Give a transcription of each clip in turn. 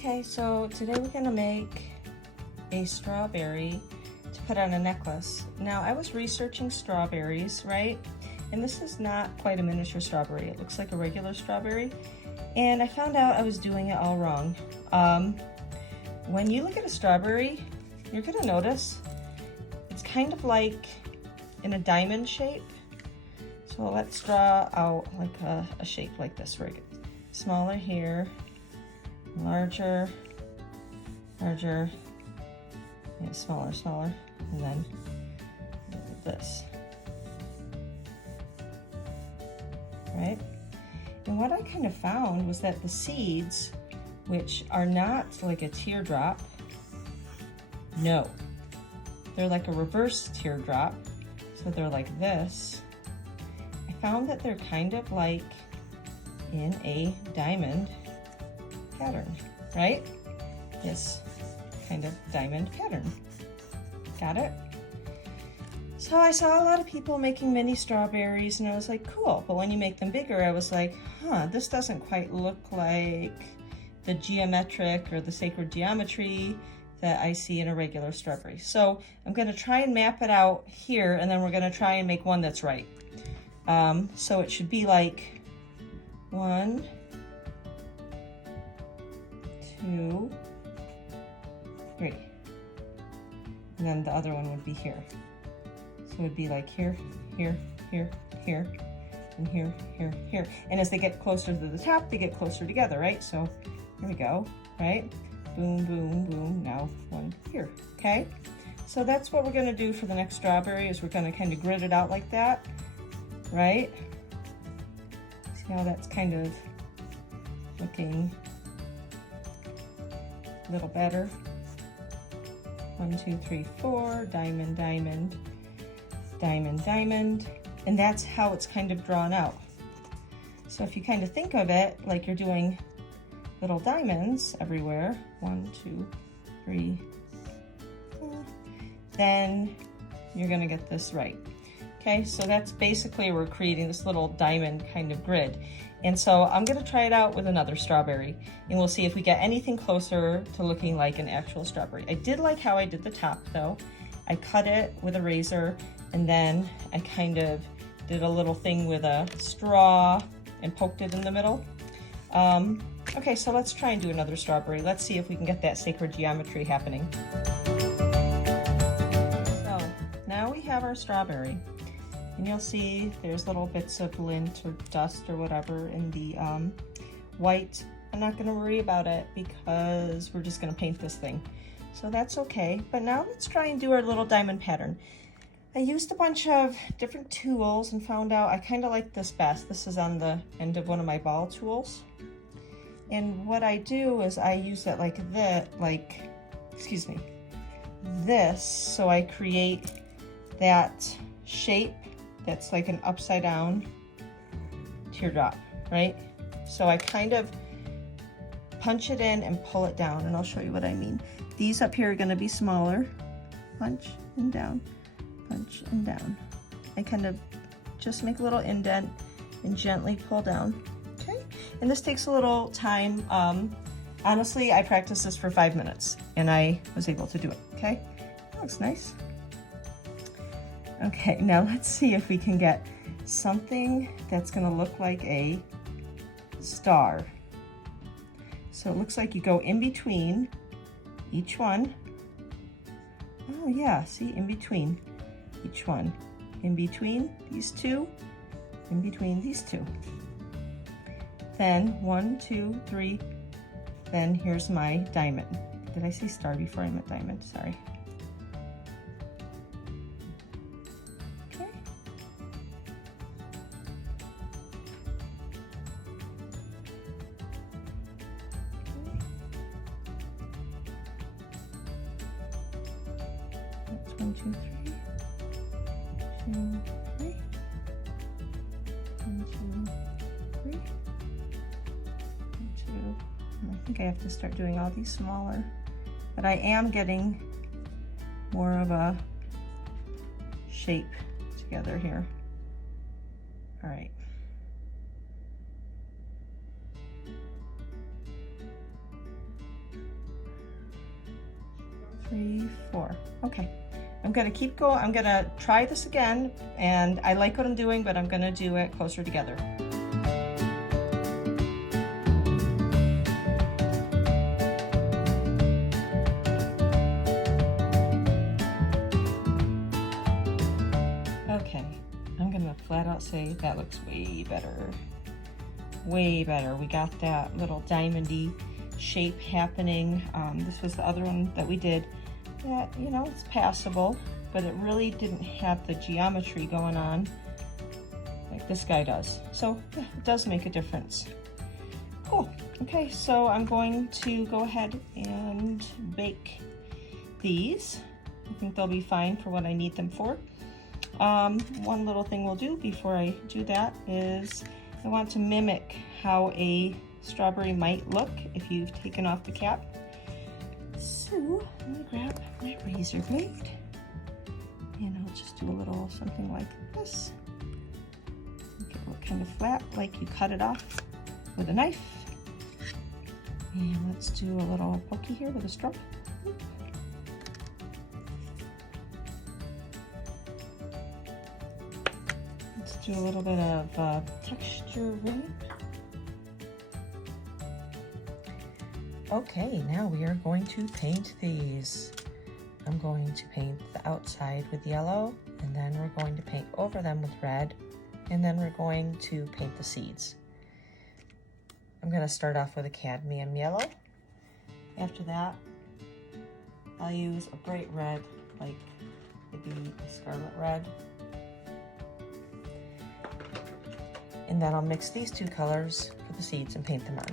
Okay, so today we're gonna make a strawberry to put on a necklace. Now, I was researching strawberries, right? And this is not quite a miniature strawberry. It looks like a regular strawberry. And I found out I was doing it all wrong. When you look at a strawberry, you're gonna notice it's kind of like in a diamond shape. So let's draw out like a shape like this, right? Smaller here, larger, larger, yeah, smaller, smaller, and then this, right? And what I kind of found was that the seeds, which are not like a teardrop, no, they're like a reverse teardrop, so they're like this. I found that they're kind of like in a diamond pattern, right? This kind of diamond pattern. Got it? So I saw a lot of people making mini strawberries and I was like, cool. But when you make them bigger, I was like, this doesn't quite look like the geometric or the sacred geometry that I see in a regular strawberry. So I'm gonna try and map it out here, and then we're gonna try and make one that's right. So it should be like 1, 2, 3. And then the other one would be here. So it would be like here, here, here, here, and here, here, here. And as they get closer to the top, they get closer together, right? So here we go, right? Boom, boom, boom. Now one here, okay? So that's what we're gonna do for the next strawberry, is we're gonna kind of grid it out like that, right? See how that's kind of looking a little better. 1, 2, 3, 4, diamond, diamond, diamond, diamond, and that's how it's kind of drawn out. So if you kind of think of it like you're doing little diamonds everywhere, 1, 2, 3, 4, then you're gonna get this right. Okay, so that's basically, we're creating this little diamond kind of grid. And so I'm gonna try it out with another strawberry, and we'll see if we get anything closer to looking like an actual strawberry. I did like how I did the top though. I cut it with a razor, and then I kind of did a little thing with a straw and poked it in the middle. Okay, so let's try and do another strawberry. Let's see if we can get that sacred geometry happening. So now we have our strawberry. And you'll see there's little bits of lint or dust or whatever in the white. I'm not gonna worry about it because we're just gonna paint this thing. So that's okay. But now let's try and do our little diamond pattern. I used a bunch of different tools and found out I kind of like this best. This is on the end of one of my ball tools. And what I do is I use it like this, this, so I create that shape that's like an upside down teardrop, right? So I kind of punch it in and pull it down, and I'll show you what I mean. These up here are gonna be smaller. Punch and down, punch and down. I kind of just make a little indent and gently pull down, okay? And this takes a little time. Honestly, I practiced this for 5 minutes and I was able to do it, okay? That looks nice. Okay, now let's see if we can get something that's gonna look like a star. So it looks like you go in between each one. Oh yeah, see, in between each one. In between these two, in between these two. Then 1, 2, 3, then here's my diamond. Did I say star before I meant diamond? Sorry. That's 1, 2, 3, 2, 3, 1, 2, 3, 1, 2. I think I have to start doing all these smaller, but I am getting more of a shape together here. All right. 3, 4. Okay. I'm gonna keep going. I'm gonna try this again, and I like what I'm doing, but I'm gonna do it closer together. Okay, I'm gonna flat out say that looks way better. Way better. We got that little diamondy shape happening. This was the other one that we did that, you know, it's passable, but it really didn't have the geometry going on like this guy does. So yeah, it does make a difference. Cool. Okay, so I'm going to go ahead and bake these. I think they'll be fine for what I need them for. One little thing we'll do before I do that is I want to mimic how a strawberry might look if you've taken off the cap. So let me grab my razor blade and I'll just do a little something like this. Make it look kind of flat, like you cut it off with a knife. And let's do a little pokey here with a straw. Let's do a little bit of texture rape. Okay, now we are going to paint these. I'm going to paint the outside with yellow, and then we're going to paint over them with red, and then we're going to paint the seeds. I'm going to start off with a cadmium yellow. After that, I'll use a bright red, like maybe a scarlet red. And then I'll mix these two colors for the seeds and paint them on.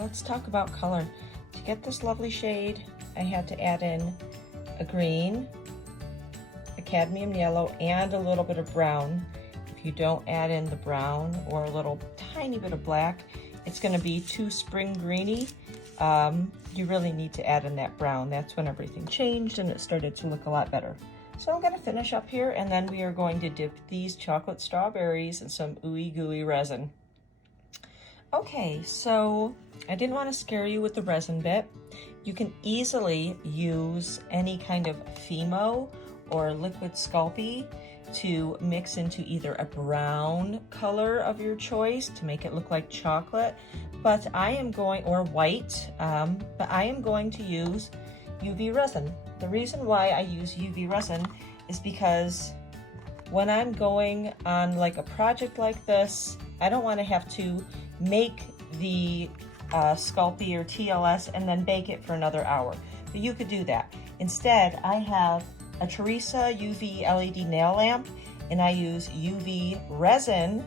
Let's talk about color. To get this lovely shade, I had to add in a green, a cadmium yellow, and a little bit of brown. If you don't add in the brown or a little tiny bit of black, it's going to be too spring greeny. You really need to add in that brown. That's when everything changed and it started to look a lot better. So I'm going to finish up here, and then we are going to dip these chocolate strawberries in some ooey gooey resin. Okay, so I didn't want to scare you with the resin bit. You can easily use any kind of fimo or liquid Sculpey to mix into either a brown color of your choice to make it look like chocolate, but I am going, or white, but I am going to use UV resin. The reason why I use UV resin is because when I'm going on like a project like this, I don't want to have to make the Sculpey or TLS and then bake it for another hour. But you could do that. Instead, I have a Teresa UV LED nail lamp, and I use UV resin,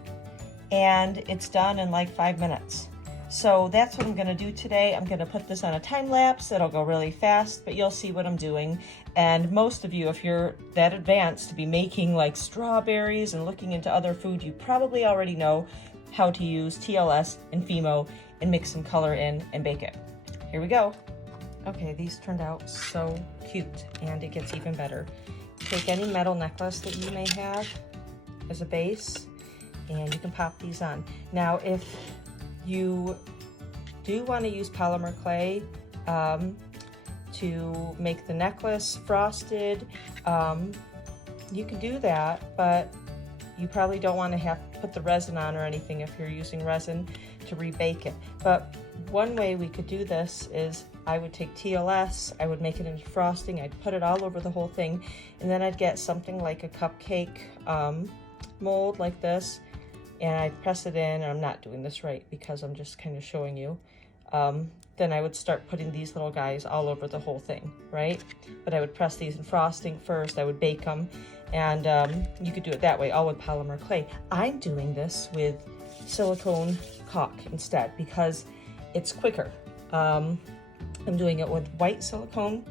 and it's done in like 5 minutes. So that's what I'm gonna do today. I'm gonna put this on a time lapse. It'll go really fast, but you'll see what I'm doing. And most of you, if you're that advanced to be making like strawberries and looking into other food, you probably already know how to use TLS and fimo and mix some color in and bake it. Here we go. Okay, these turned out so cute, and it gets even better. Take any metal necklace that you may have as a base, and you can pop these on. Now, if you do want to use polymer clay to make the necklace frosted, you can do that, but You probably don't want to have to put the resin on or anything if you're using resin to rebake it. But one way we could do this is I would take TLS, I would make it into frosting, I'd put it all over the whole thing, and then I'd get something like a cupcake mold like this, and I'd press it in, and I'm not doing this right because I'm just kind of showing you. Then I would start putting these little guys all over the whole thing, right? But I would press these in frosting first, I would bake them, and you could do it that way, all with polymer clay. I'm doing this with silicone caulk instead because it's quicker. I'm doing it with white silicone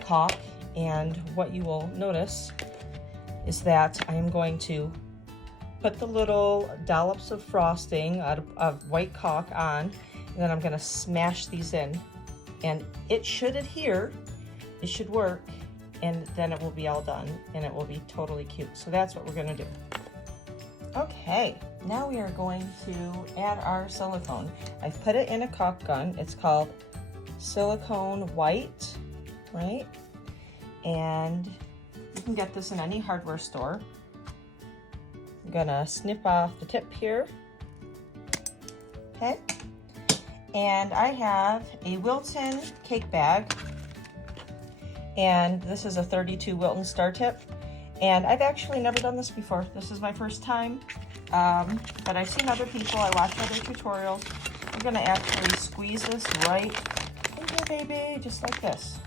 caulk, and what you will notice is that I am going to put the little dollops of frosting of white caulk on, and then I'm going to smash these in, and it should adhere, it should work, and then it will be all done and it will be totally cute. So that's what we're going to do. Okay, now we are going to add our silicone. I've put it in a caulk gun. It's called silicone white, right? And you can get this in any hardware store. I'm gonna snip off the tip here. Okay, and I have a Wilton cake bag, and this is a 32 Wilton star tip, and I've actually never done this before. This is my first time, but I've seen other people, I watched other tutorials. I'm gonna actually squeeze this right in here, baby, just like this.